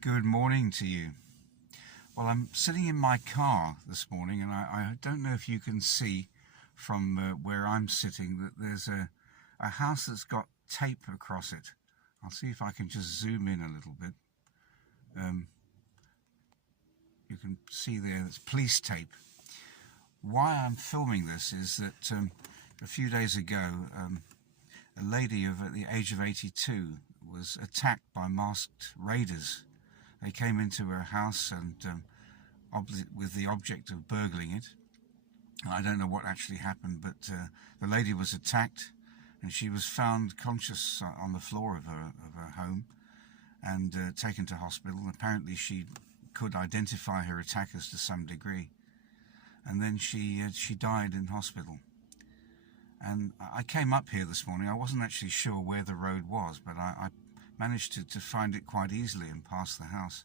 Good morning to you. Well, I'm sitting in my car this morning, and I don't know if you can see from where I'm sitting that there's a house that's got tape across it. I'll see if I can just zoom in a little bit. You can see there that's police tape. Why I'm filming this is that a few days ago, a lady at the age of 82 was attacked by masked raiders. They came into her house and with the object of burgling it. I don't know what actually happened, but the lady was attacked and she was found conscious on the floor of her home and taken to hospital. Apparently she could identify her attackers to some degree, and then she died in hospital. And I came up here this morning. I wasn't actually sure where the road was, but I managed to find it quite easily and pass the house.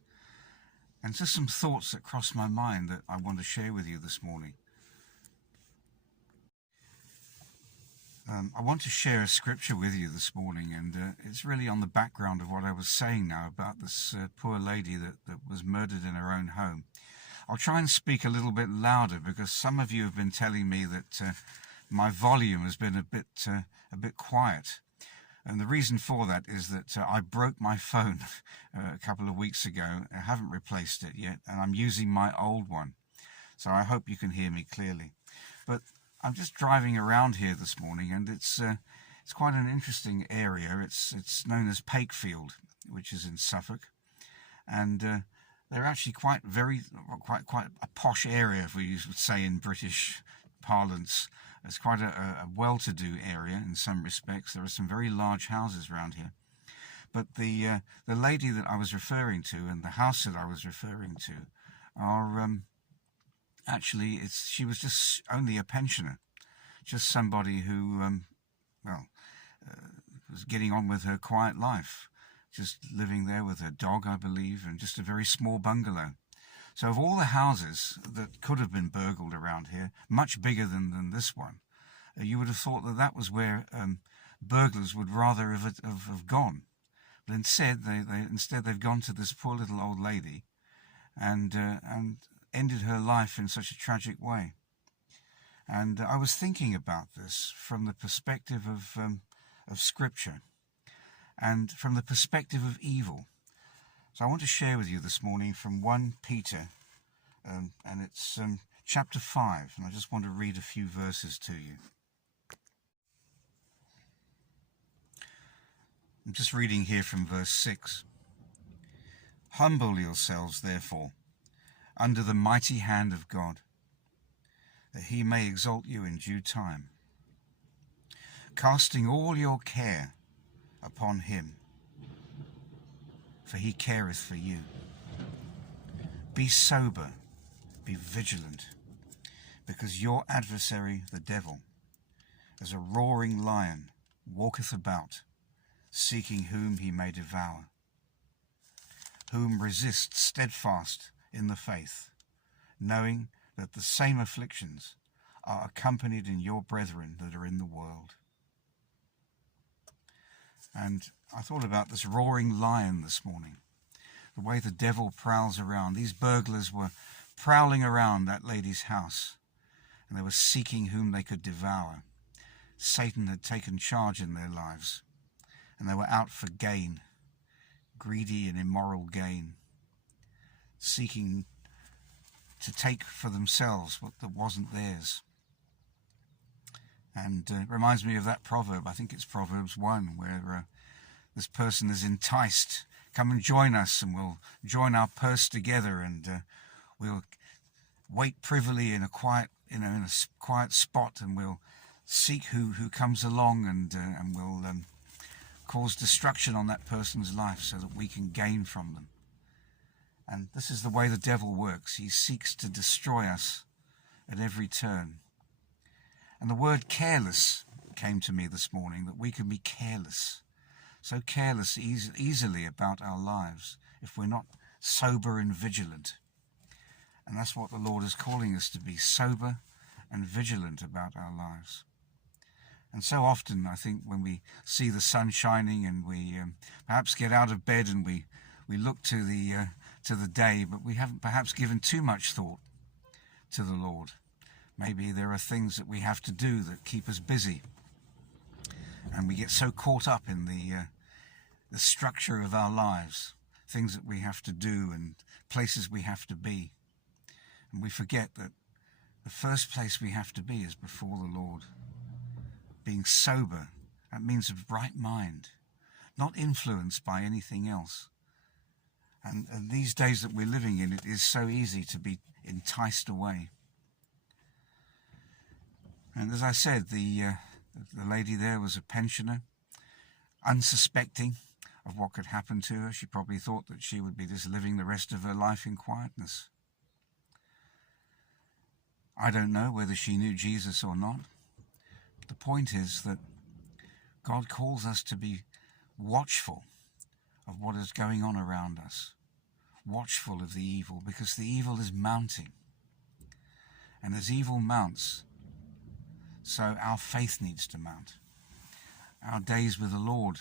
And just some thoughts that crossed my mind that I want to share with you this morning. I want to share a scripture with you this morning, and it's really on the background of what I was saying now about this poor lady that was murdered in her own home. I'll try and speak a little bit louder because some of you have been telling me that my volume has been a bit quiet. And the reason for that is that I broke my phone a couple of weeks ago. I haven't replaced it yet, and I'm using my old one. So I hope you can hear me clearly. But I'm just driving around here this morning, and it's quite an interesting area. It's known as Pakefield, which is in Suffolk, and they're actually quite a posh area, if we would say in British parlance. It's quite a well-to-do area in some respects. There are some very large houses around here. But the lady that I was referring to and the house that I was referring to are actually, she was just only a pensioner, just somebody who, was getting on with her quiet life, just living there with her dog, I believe, and just a very small bungalow. So of all the houses that could have been burgled around here, much bigger than this one, you would have thought that was where burglars would rather have gone. But instead, they've gone to this poor little old lady and ended her life in such a tragic way. And I was thinking about this from the perspective of Scripture and from the perspective of evil. So I want to share with you this morning from 1 Peter, and it's chapter 5, and I just want to read a few verses to you. I'm just reading here from verse 6. Humble yourselves, therefore, under the mighty hand of God, that he may exalt you in due time, casting all your care upon him, for he careth for you. Be sober, be vigilant, because your adversary, the devil, as a roaring lion, walketh about, seeking whom he may devour. Whom resist steadfast in the faith, knowing that the same afflictions are accompanied in your brethren that are in the world. And I thought about this roaring lion this morning, the way the devil prowls around. These burglars were prowling around that lady's house, and they were seeking whom they could devour. Satan had taken charge in their lives, and they were out for gain, greedy and immoral gain, seeking to take for themselves what wasn't theirs. And it reminds me of that proverb, I think it's Proverbs 1, where this person is enticed, come and join us, and we'll join our purse together, and we'll wait privily in a quiet spot, and we'll seek who comes along, and we'll cause destruction on that person's life so that we can gain from them. And this is the way the devil works. He seeks to destroy us at every turn. And the word careless came to me this morning, that we can be careless, so careless easily about our lives if we're not sober and vigilant. And that's what the Lord is calling us to be, sober and vigilant about our lives. And so often, I think, when we see the sun shining and we perhaps get out of bed and we we look to the day, but we haven't perhaps given too much thought to the Lord. Maybe there are things that we have to do that keep us busy, and we get so caught up in the structure of our lives, things that we have to do and places we have to be, and we forget that the first place we have to be is before the Lord. Being sober, that means of right mind, not influenced by anything else. And these days that we're living in, it is so easy to be enticed away. And as I said, the lady there was a pensioner, unsuspecting of what could happen to her. She probably thought that she would be just living the rest of her life in quietness. I don't know whether she knew Jesus or not. The point is that God calls us to be watchful of what is going on around us, watchful of the evil, because the evil is mounting. And as evil mounts, so our faith needs to mount. Our days with the Lord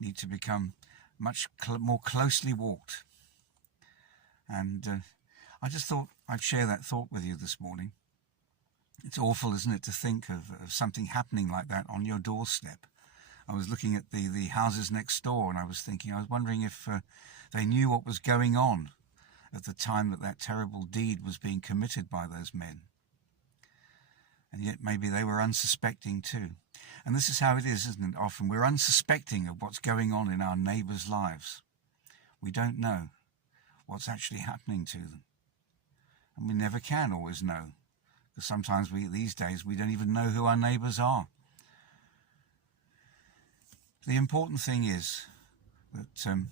need to become much more closely walked. And I just thought I'd share that thought with you this morning. It's awful, isn't it, to think of something happening like that on your doorstep. I was looking at the houses next door, and I was wondering if they knew what was going on at the time that terrible deed was being committed by those men. And yet maybe they were unsuspecting too. And this is how it is, isn't it? Often we're unsuspecting of what's going on in our neighbours' lives. We don't know what's actually happening to them. And we never can always know. Because sometimes these days we don't even know who our neighbours are. The important thing is that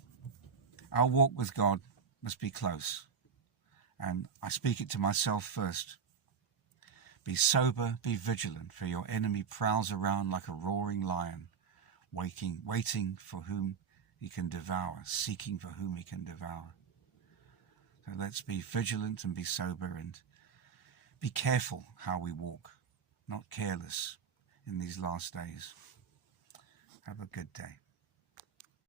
our walk with God must be close. And I speak it to myself first. Be sober, be vigilant, for your enemy prowls around like a roaring lion, waiting for whom he can devour, seeking for whom he can devour. So let's be vigilant and be sober and be careful how we walk, not careless in these last days. Have a good day.